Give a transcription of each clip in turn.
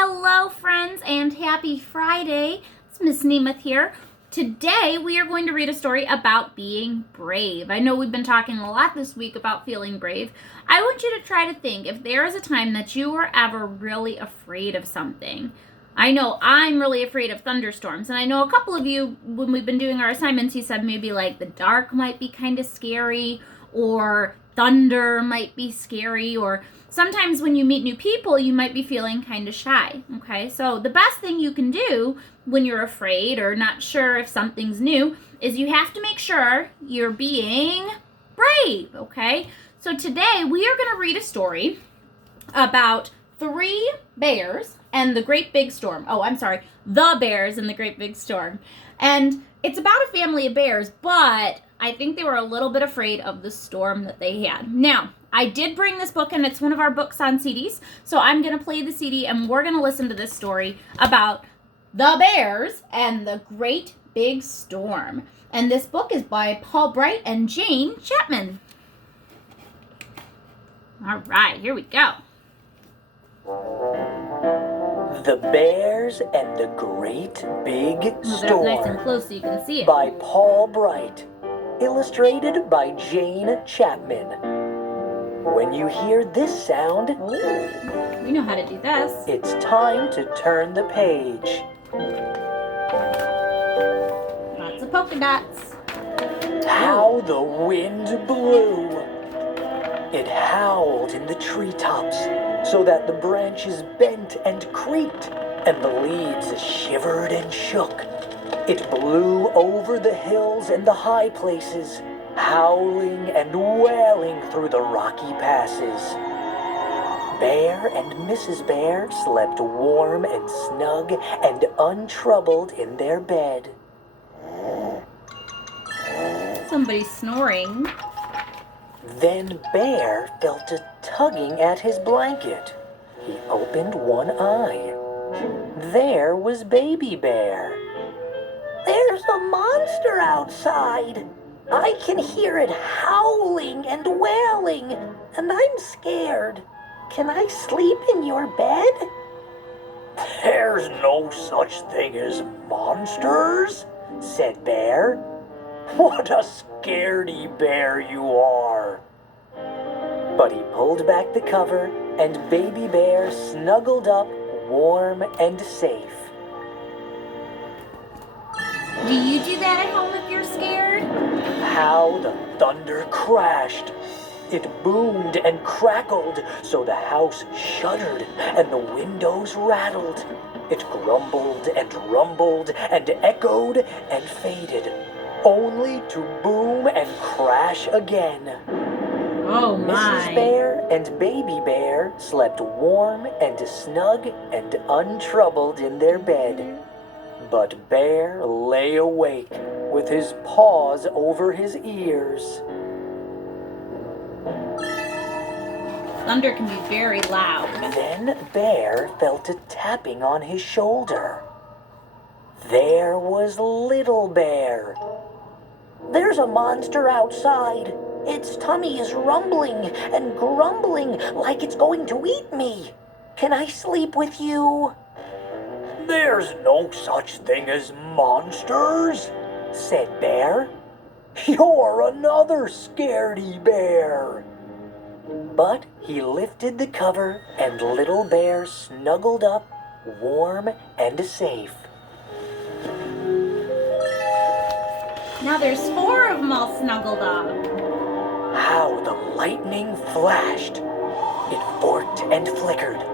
Hello, friends, and happy Friday. It's Miss Nemeth here. Today, we are going to read a story about being brave. I know we've been talking a lot this week about feeling brave. I want you to try to think if there is a time that you were ever really afraid of something. I know I'm really afraid of thunderstorms, and I know a couple of you, when we've been doing our assignments, you said maybe like the dark might be kind of scary, or thunder might be scary, or sometimes when you meet new people, you might be feeling kind of shy, okay? So the best thing you can do when you're afraid or not sure if something's new is you have to make sure you're being brave, okay? So today we are going to read a story about 3 bears and the Great Big Storm. Oh, I'm sorry, the bears and the Great Big Storm. And it's about a family of bears, but I think they were a little bit afraid of the storm that they had. Now, I did bring this book, and it's one of our books on CDs, so I'm going to play the CD, and we're going to listen to this story about the bears and the Great Big Storm. And this book is by Paul Bright and Jane Chapman. All right, here we go. The Bears and the Great Big Move it up nice and Storm close so you can see it. by Paul Bright, illustrated by Jane Chapman. When you hear this sound, Oh, we know how to do this. it's time to turn the page. Lots of polka dots. How the wind blew! It howled in the treetops so that the branches bent and creaked, and the leaves shivered and shook. It blew over the hills and the high places, howling and wailing through the rocky passes. Bear and Mrs. Bear slept warm and snug and untroubled in their bed. Somebody's snoring. Then Bear felt a tugging at his blanket. He opened one eye. There was Baby Bear. "There's a monster outside. I can hear it howling and wailing, and I'm scared. Can I sleep in your bed?" "There's no such thing as monsters," said Bear. "What a scaredy bear you are." But he pulled back the cover, and Baby Bear snuggled up warm and safe. Do you do that at home if you're scared? How the thunder crashed! It boomed and crackled so the house shuddered and the windows rattled. It grumbled and rumbled and echoed and faded, only to boom and crash again. Oh Mrs. Bear and Baby Bear slept warm and snug and untroubled in their bed. But Bear lay awake with his paws over his ears. Thunder can be very loud. Then Bear felt a tapping on his shoulder. There was Little Bear. "There's a monster outside. Its tummy is rumbling and grumbling like it's going to eat me. Can I sleep with you?" "There's no such thing as monsters," said Bear. "You're another scaredy bear." But he lifted the cover, and Little Bear snuggled up, warm and safe. Now there's 4 of them all snuggled up. How the lightning flashed! It forked and flickered,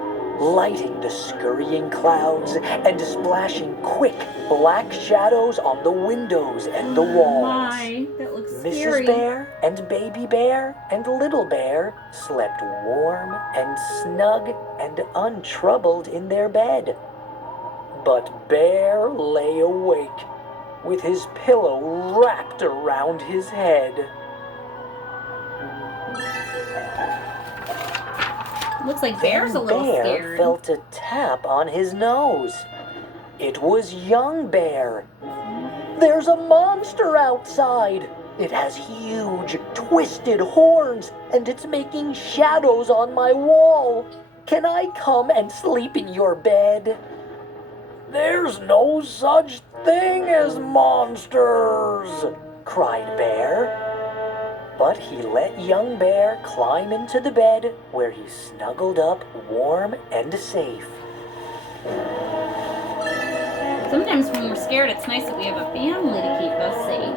lighting the scurrying clouds and splashing quick black shadows on the windows and the walls. My, that looks scary. Mrs. Bear and Baby Bear and Little Bear slept warm and snug and untroubled in their bed. But Bear lay awake, with his pillow wrapped around his head. Looks like Bear's a Then little Bear scared. felt a tap on his nose. It was Young Bear. "There's a monster outside. It has huge, twisted horns, and it's making shadows on my wall. Can I come and sleep in your bed? There's no such thing as monsters, cried Bear. But he let young Bear climb into the bed where he snuggled up warm and safe. Sometimes when we're scared, it's nice that we have a family to keep us safe.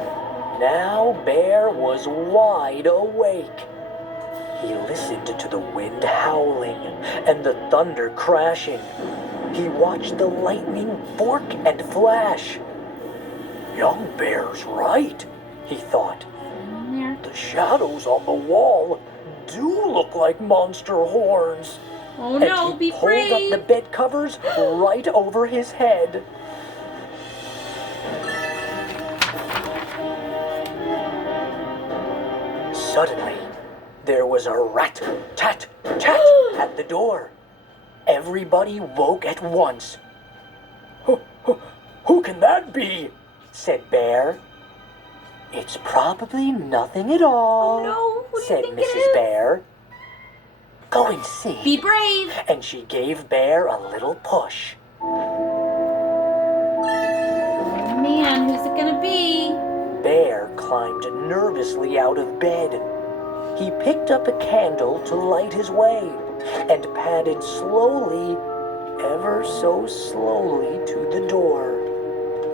Now Bear was wide awake. He listened to the wind howling and the thunder crashing. He watched the lightning fork and flash. Young Bear's right, he thought. The shadows on the wall do look like monster horns. Oh no, and be he brave. pulled up the bed covers right over his head. Suddenly, there was a rat-tat-tat at the door. Everybody woke at once. Who can that be? Said Bear. It's probably nothing at all, Oh no, who do you said think it Mrs. is? Bear. Go and see. Be brave. And she gave Bear a little push. Oh man, who's it gonna be? Bear climbed nervously out of bed. He picked up a candle to light his way and padded slowly, ever so slowly, to the door.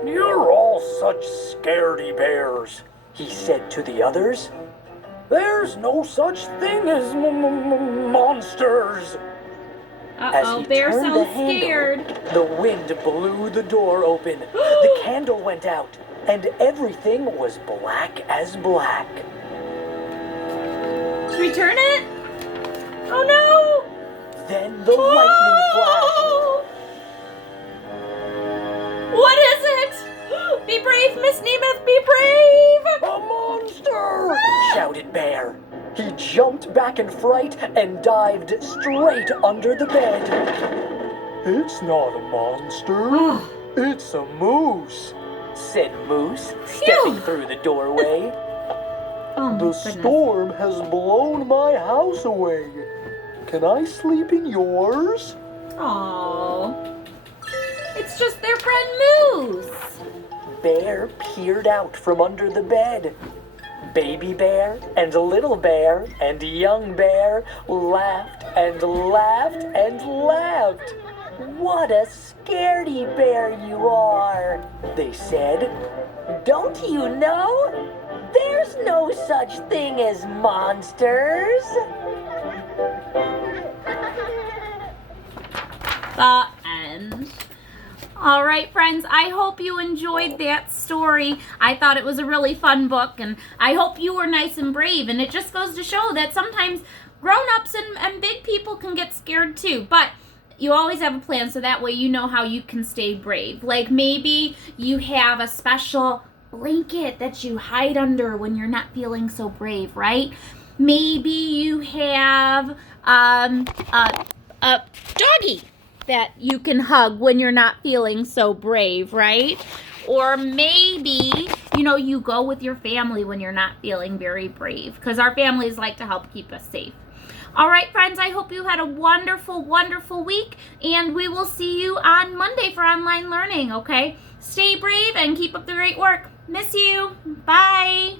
You're all such scaredy bears, he said to the others. There's no such thing as monsters. Uh-oh, he Bear turned the sounds handle, scared. The wind blew the door open. The candle went out, and everything was black as black. Should we turn it? Oh no! Then the lightning flashed. What is it? Be brave, Miss Nemeth, be brave! A monster! Shouted Bear. He jumped back in fright and dived straight under the bed. It's not a monster. It's a moose, said Moose, stepping through the doorway. Oh my The goodness. storm has blown my house away. Can I sleep in yours? Aww. It's just their friend Moose. Bear peered out from under the bed. Baby Bear and Little Bear and Young Bear laughed and laughed and laughed. What a scaredy bear you are, they said. Don't you know? There's no such thing as monsters. The end. All right, friends, I hope you enjoyed that story. I thought it was a really fun book, and I hope you were nice and brave. And it just goes to show that sometimes grown-ups and big people can get scared too, but you always have a plan so that way you know how you can stay brave. Like maybe you have a special blanket that you hide under when you're not feeling so brave, right? Maybe you have a doggy that you can hug when you're not feeling so brave, right? Or maybe, you go with your family when you're not feeling very brave, because our families like to help keep us safe. All right, friends, I hope you had a wonderful, wonderful week, and we will see you on Monday for online learning, okay? Stay brave and keep up the great work. Miss you. Bye.